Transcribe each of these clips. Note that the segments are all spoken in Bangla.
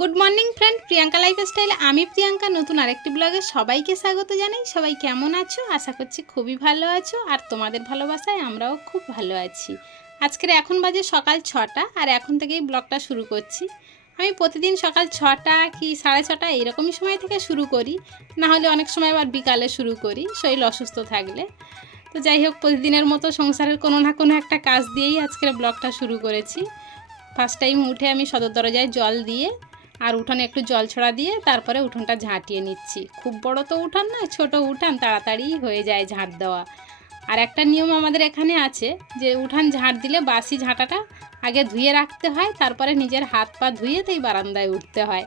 গুড মর্নিং ফ্রেন্ড প্রিয়াঙ্কা লাইফস্টাইলে আমি প্রিয়াঙ্কা। নতুন আরেকটি ব্লগে সবাইকে স্বাগত জানাই। সবাই কেমন আছো? আশা করছি খুবই ভালো আছো। আর তোমাদের ভালোবাসায় আমরাও খুব ভালো আছি। আজকের এখন বাজে সকাল ছটা, আর এখন থেকেই ব্লগটা শুরু করছি। আমি প্রতিদিন সকাল ছটা কি সাড়ে ছটা এইরকমই সময় থেকে শুরু করি। না হলে অনেক সময় আবার বিকালে শুরু করি, শরীর অসুস্থ থাকলে। তো যাই হোক, প্রতিদিনের মতো সংসারের কোনো না কোনো একটা কাজ দিয়েই আজকের ব্লগটা শুরু করেছি। ফার্স্ট টাইম উঠে আমি সদর দরজায় জল দিয়ে আর উঠানে একটু জল ছড়া দিয়ে তারপরে উঠোনটা ঝাঁটিয়ে নিচ্ছি। খুব বড় তো উঠান না ছোট উঠান তাড়াতাড়ি হয়ে যায় ঝাঁট দেওয়া। আর একটা নিয়ম আমাদের এখানে আছে যে উঠান ঝাঁট দিলে বাসি ঝাঁটাটা আগে ধুয়ে রাখতে হয়, তারপরে নিজের হাত পা ধুয়ে তাই বারান্দায় উঠতে হয়।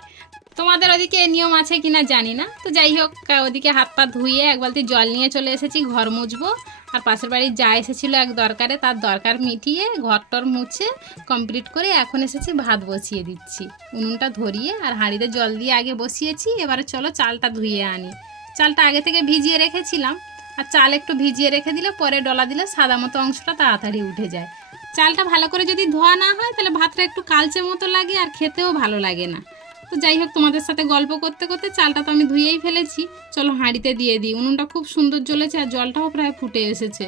তোমাদের ওদিকে নিয়ম আছে কিনা জানি না। তো যাই হোক ওদিকে হাত পা ধুয়ে এক বালতি জল নিয়ে চলে এসেছি, ঘর মুছবো। আর পাশের বাড়ির যা এসেছিল এক দরকারে, তার দরকার মিটিয়ে ঘর টর মুছে কমপ্লিট করে এখন এসেছি ভাত বসিয়ে দিচ্ছি। উনুনটা ধরিয়ে আর হাঁড়িতে জল দিয়ে আগে বসিয়েছি, এবারে চলো চালটা ধুয়ে আনি। চালটা আগে থেকে ভিজিয়ে রেখেছিলাম, আর চাল একটু ভিজিয়ে রেখে দিলে পরে ডলা দিলে সাদা মতো অংশটা তাড়াতাড়ি উঠে যায়। চালটা ভালো করে যদি ধোয়া না হয়, তাহলে ভাতটা একটু কালচে মতো লাগে আর খেতেও ভালো লাগে না। তো যাই হোক, তোমাদের সাথে গল্প করতে করতে চালটা তো আমি ধুয়েই ফেলেছি। চলো হাঁড়িতে দিয়ে দিই। উনুনটা খুব সুন্দর জ্বলেছে আর জলটাও প্রায় ফুটে এসেছে।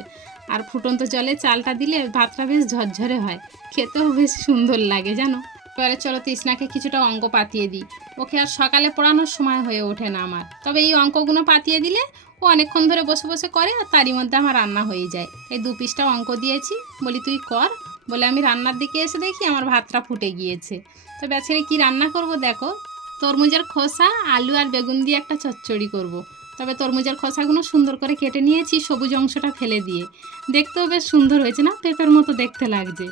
আর ফুটন্ত জলে চালটা দিলে ভাতটা বেশ ঝরঝরে হয়। খেতেও বেশ সুন্দর লাগে, জানো? এবারে চলো তৃষ্ণাকে কিছুটা অঙ্ক পাতিয়ে দিই। ওকে আর সকালে পড়ানোর সময় হয়ে ওঠে না আমার। তবে এই অঙ্কগুলো পাতিয়ে দিলে ও অনেকক্ষণ ধরে বসে বসে করে আর তারই মধ্যে আমার রান্না হয়ে যায়। এই দু পিসটা অঙ্ক দিয়েছি। বলি, তুই কর। বলে, আমি রান্নার দিকে এসে দেখি আমার ভাতটা ফুটে গিয়েছে। তবে আজকে কি রান্না করব দেখো? তরমুজের খোসা, আলু আর বেগুন দিয়ে একটা চচ্চড়ি করব। তবে তরমুজের খোসাগুলো সুন্দর করে কেটে নিয়েছি সবুজ অংশটা ফেলে দিয়ে। দেখতেও বেশ সুন্দর হয়েছে না? পেঁপের মতো দেখতে লাগছে।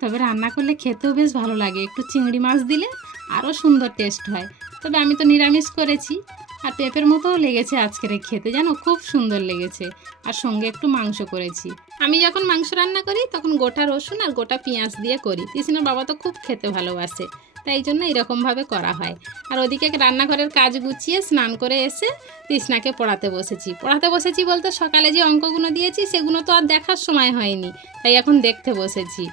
তবে রান্না করলে খেতেও বেশ ভালো লাগে। একটু চিংড়ি মাছ দিলে আরও সুন্দর টেস্ট হয়। তবে আমি তো নিরামিষ করেছি। আর পেঁপের মতোও লেগেছে আজকের খেতে, জানো? খুব সুন্দর লেগেছে। আর সঙ্গে একটু মাংস করেছি। আমি যখন মাংস রান্না করি, তখন গোটা রসুন আর গোটা পেঁয়াজ দিয়ে করি। তিসিনার বাবা তো খুব খেতে ভালোবাসে, তাই জন্য এরকমভাবে করা হয়। আর ওদিকে রান্নাঘরের কাজ গুছিয়ে স্নান করে এসে তৃষ্ণাকে পড়াতে বসেছি। পড়াতে বসেছি বলতে সকালে যে অঙ্কগুলো দিয়েছি, সেগুলো তো আর দেখার সময় হয়নি, তাই এখন দেখতে বসেছি।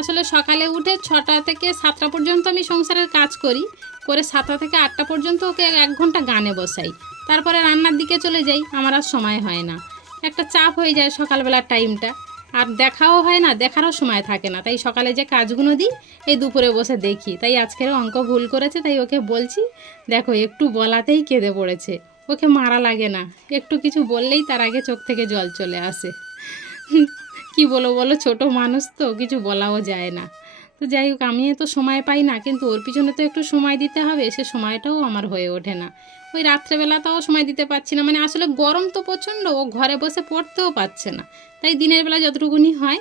আসলে সকালে উঠে ছটা থেকে সাতটা পর্যন্ত আমি সংসারের কাজ করি করে সাতটা থেকে আটটা পর্যন্ত ওকে এক ঘণ্টা গানে বসাই। তারপরে রান্নার দিকে চলে যাই, আমার আর সময় হয় না। একটা চাপ হয়ে যায় সকালবেলার টাইমটা আর দেখাও হয় না, দেখারও সময় থাকে না। তাই সকালে যে কাজগুলো দিই, এই দুপুরে বসে দেখি। তাই আজকের অঙ্ক ভুল করেছে, তাই ওকে বলছি, দেখো, একটু বলাতেই কেঁদে পড়েছে। ওকে মারা লাগে না। একটু কিছু বললেই তার আগে চোখ থেকে জল চলে আসে। কি বলো বলো, ছোট মানুষ তো, কিছু বলাও যায় না। তো যাই হোক আমি তো সময় পাই না, কিন্তু ওর পিছনে তো একটু সময় দিতে হবে, সে সময়টাও আমার হয়ে ওঠে না। ওই রাত্রেবেলাটাও সময় দিতে পারছি না মানে আসলে গরম তো প্রচণ্ড, ও ঘরে বসে পড়তেও পারছে না। তাই দিনের বেলা যতটুকুনি হয়,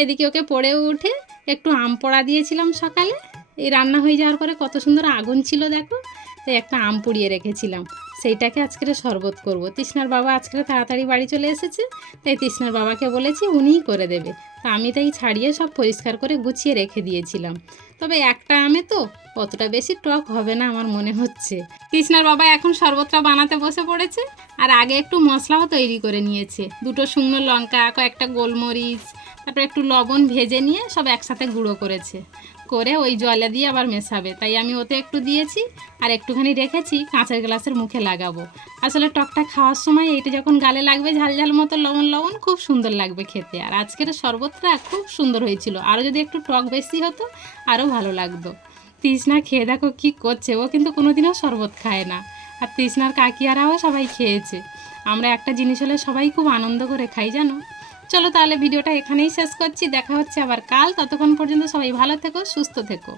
এদিকে ওকে পড়েও উঠে একটু আম পোড়া দিয়েছিলাম সকালে। এই রান্না হয়ে যাওয়ার পরে কত সুন্দর আগুন ছিল, দেখো। তাই একটা আম পুড়িয়ে রেখেছিলাম, সেইটাকে আজকের শরবত করব। তৃষ্ণার বাবা আজকে তাড়াতাড়ি বাড়ি চলে এসেছে, তাই তৃষ্ণার বাবাকে বলেছি উনিই করে দেবে। তা আমি তাই ছাড়িয়ে সব পরিষ্কার করে গুছিয়ে রেখে দিয়েছিলাম। তবে একটা আমে তো অতটা বেশি টক হবে না আমার মনে হচ্ছে। কৃষ্ণার বাবা এখন শরবতটা বানাতে বসে পড়েছে আর আগে একটু মশলাও তৈরি করে নিয়েছে। দুটো শুকনো লঙ্কা, কয়েকটা গোলমরিচ তারপর একটু লবণ ভেজে নিয়ে সব একসাথে গুঁড়ো করেছে। করে ওই জলে দিয়ে আবার মেশাবে। তাই আমি ওতে একটু দিয়েছি আর একটুখানি রেখেছি, কাঁচের গ্লাসের মুখে লাগাবো। আসলে টকটা খাওয়ার সময় এইটা যখন গালে লাগবে, ঝাল ঝাল মতো লবণ লবণ, খুব সুন্দর লাগবে খেতে। আর আজকের শরবতটা খুব সুন্দর হয়েছিল। আরও যদি একটু টক বেশি হতো, আরও ভালো লাগতো। তৃষ্ণা, খেয়ে দেখো কী করছে। ও কিন্তু কোনোদিনও শরবত খায় না। আর তৃষ্ণার কাকিয়ারাও সবাই খেয়েছে। আমরা একটা জিনিস হলে সবাই খুব আনন্দ করে খাই, জানো? চলো তাহলে ভিডিওটা এখানেই শেষ করছি। দেখা হচ্ছে আবার কাল। ততক্ষণ পর্যন্ত সবাই ভালো থেকো, সুস্থ থেকো।